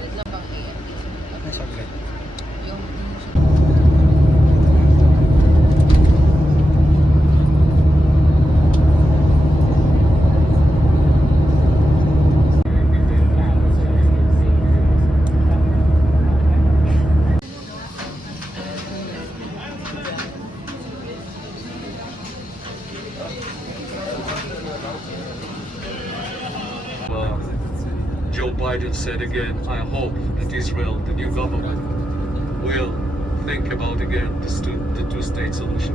Wait lang bang Ay, saglit. yung Joe Biden said again, I hope that Israel, the new government, will think about again the two-state solution.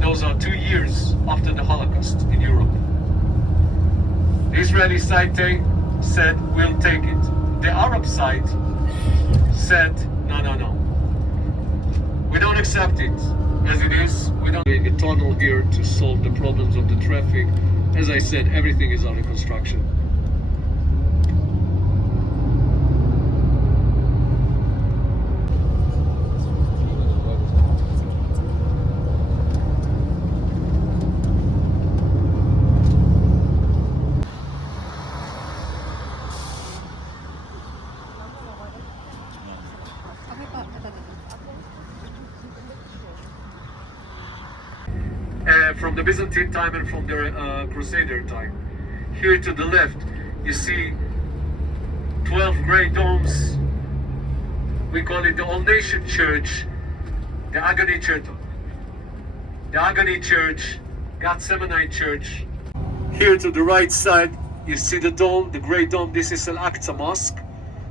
Those are 2 years after the Holocaust in Europe. The Israeli side said, we'll take it. The Arab side said, no, no, no. We don't accept it as it is. We don't need a tunnel here to solve the problems of the traffic. As I said, everything is under construction. okay pa, From the Byzantine time and from the Crusader time. Here to the left, you see 12 great domes. We call it the All Nation Church, the Agony Church, Gethsemane Church. Here to the right side, you see the dome, the great dome. This is Al-Aqsa Mosque,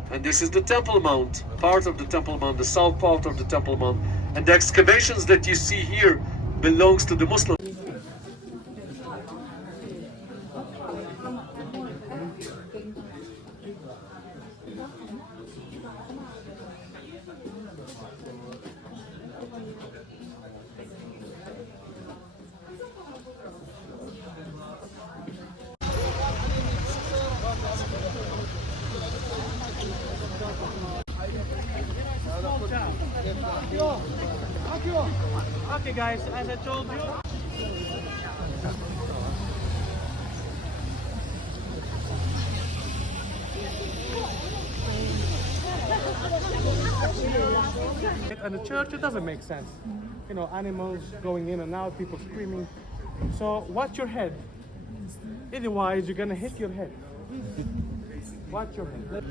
and this is the Temple Mount, part of the Temple Mount, the south part of the Temple Mount. And the excavations that you see here belongs to the Muslim. Okay guys, as I told you, and the church, it doesn't make sense. You know, animals going in and out, people screaming. So watch your head. Otherwise, you're gonna hit your head. Watch your head.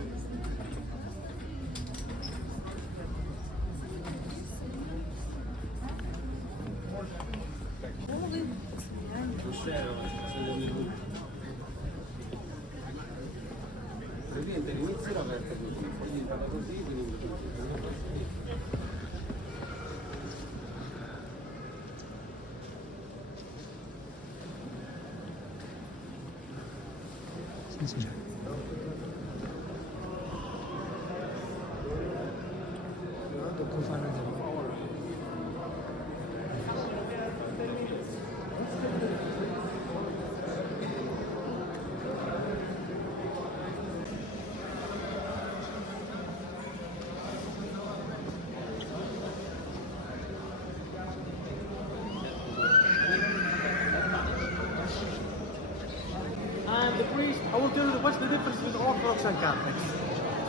And the priest, I will tell you what's the difference between Orthodox and Catholics.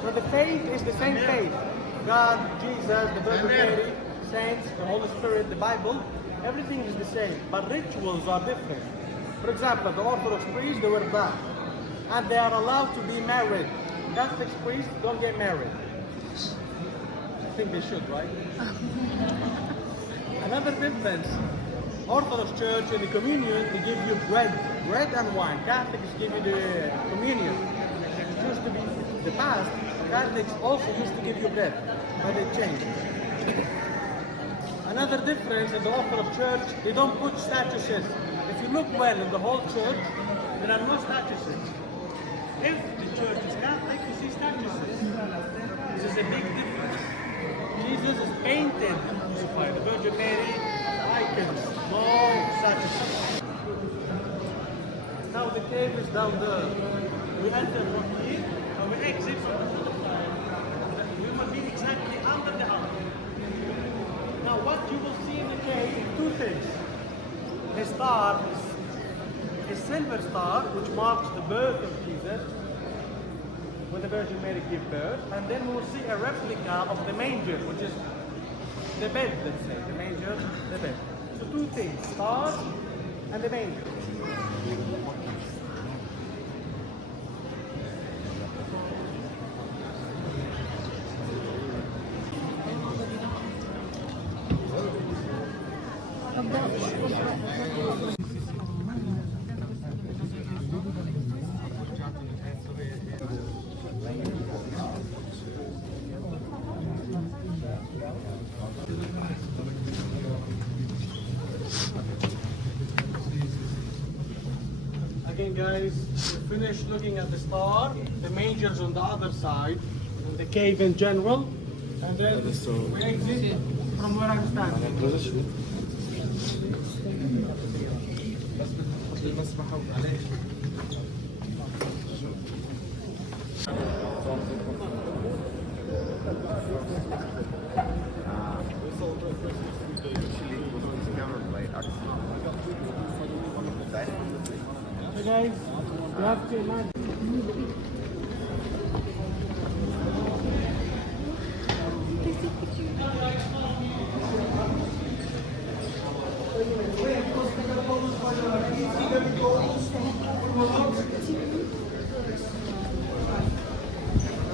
So the faith is the same faith. God, Jesus, the Virgin Mary, saints, the Holy Spirit, the Bible, everything is the same, but rituals are different. For example, the Orthodox priests, they wear black, and they are allowed to be married. Catholic priests don't get married. I think they should, right? Another difference, Orthodox Church in the communion, they give you bread and wine. Catholics give you the communion. It used to be, in the past, Catholics also used to give you bread, but they changed. Another difference in the Orthodox Church, they don't put statues. If you look well in the whole church, there are no statues. If the church is Catholic, you see statues. This is a big difference. Jesus is painted crucified. The Virgin Mary, icons, no statues. Now the cave is down there. We enter from here and we exit. We will be exactly under the ark. Now what you will see in the cave, two things. A star, a silver star, which marks the birth of Jesus, with the Virgin Mary gave birth, and then we will see a replica of the manger, which is the bed, let's say, the manger, the bed. So two things, star and the manger. Again, guys, we finished looking at the star, the manger's on the other side, and the cave in general, and then we exit from where I'm standing. Hey guys, you have to imagine.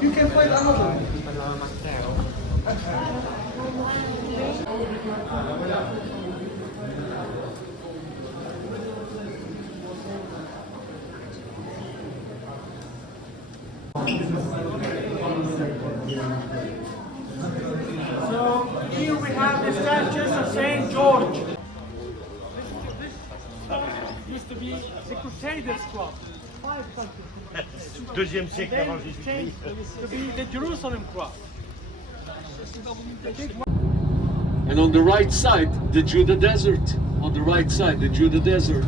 You can find another one. So here we have the statues of Saint George. This used to be the Crusaders Club. 5 countries. Deuxième siècle Then avant it Jésus-Christ. changed to be the Jerusalem Club. And on the right side, the Judah Desert. On the right side, the Judah Desert.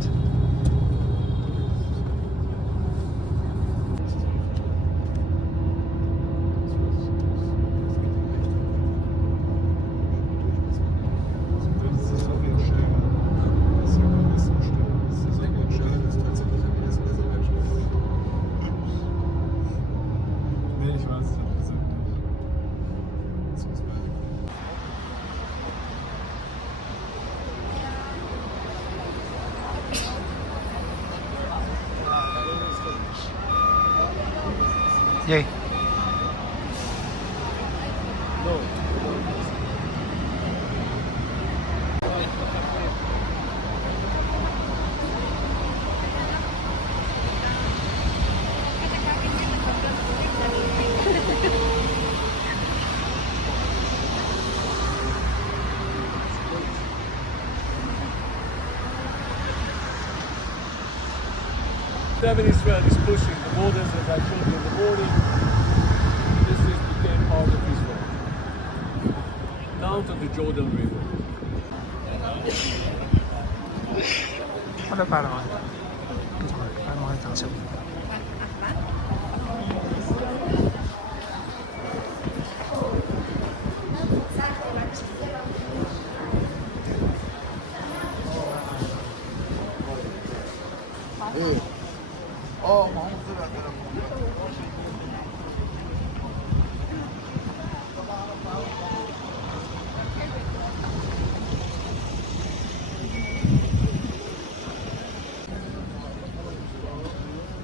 Yay. Israel is pushing the borders, as I showed you in the morning. This is became part of Israel. Down to the Jordan River.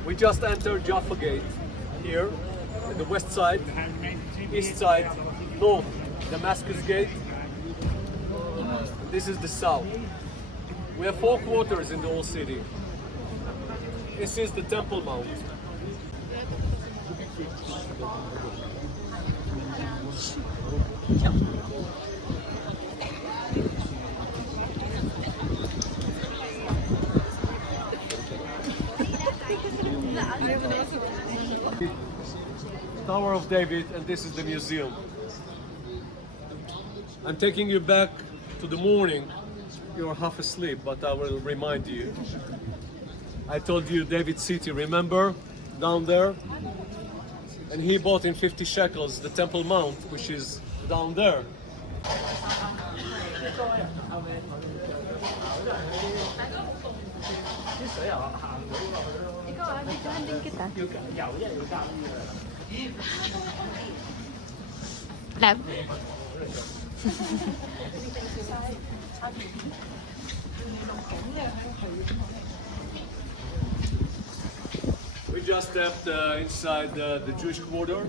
We just entered Jaffa Gate here, at the west side, east side, north, Damascus Gate. This is the south. We have 4 quarters in the whole city. This is the Temple Mount. Tower of David, and this is the museum. I'm taking you back to the morning. You're half asleep, but I will remind you. I told you David City, remember? Down there? And he bought in 50 shekels the Temple Mount, which is down there. Love. We just stepped inside the Jewish quarter.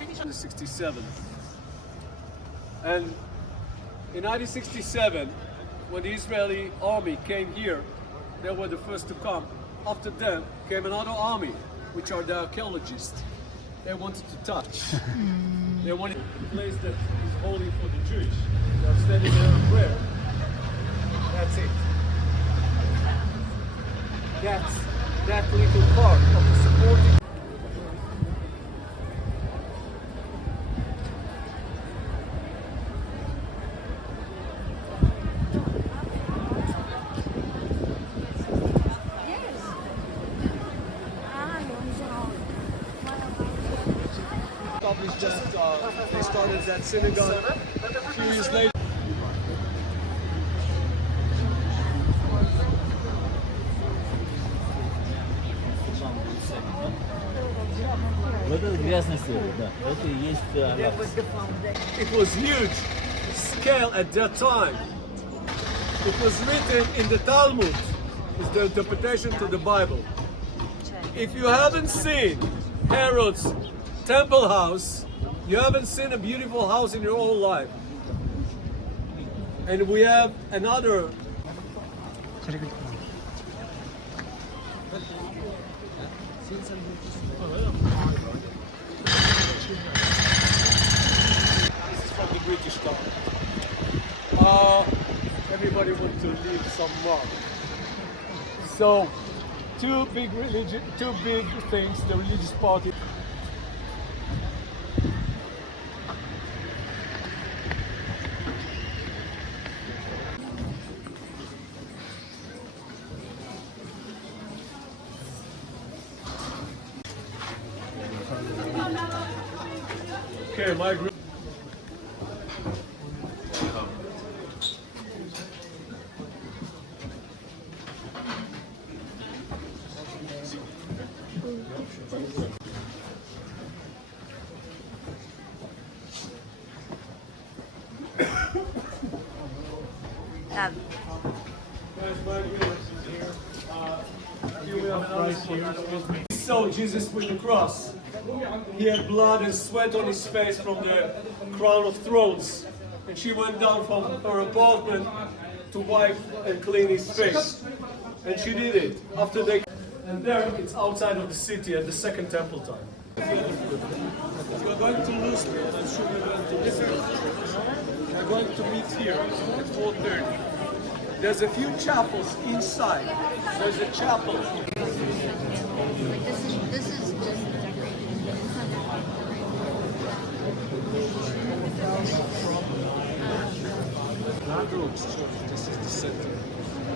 In 1967. And in 1967, when the Israeli army came here, they were the first to come. After them came another army, which are the archaeologists. They wanted to touch. They wanted a place that is holy for the Jewish. They're standing there in prayer. That's it. That's that little part of the supporting. They started that synagogue a few years later. Вот это грязный сыр, да. Это и есть арабский. It was huge scale at that time. It was written in the Talmud. It's the interpretation to the Bible. If you haven't seen Herod's temple house, you haven't seen a beautiful house in your whole life. And we have another. This is from the British time. Everybody wants to leave some mark. So, two big things, the religious party. Okay, my group. Love. He saw Jesus with the cross. He had blood and sweat on his face from the crown of thorns. And she went down from her apartment to wipe and clean his face. And she did it after they. And there it's outside of the city at the second temple time. You're going to lose me, and I'm sure we're going to lose you. We're going to meet here at 4:30. There's a few chapels inside. There's a chapel. Like this is just decorated. Not rooms, church. This is the center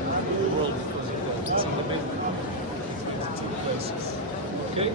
of the world because of that. It's in the middle. 22 places. Okay?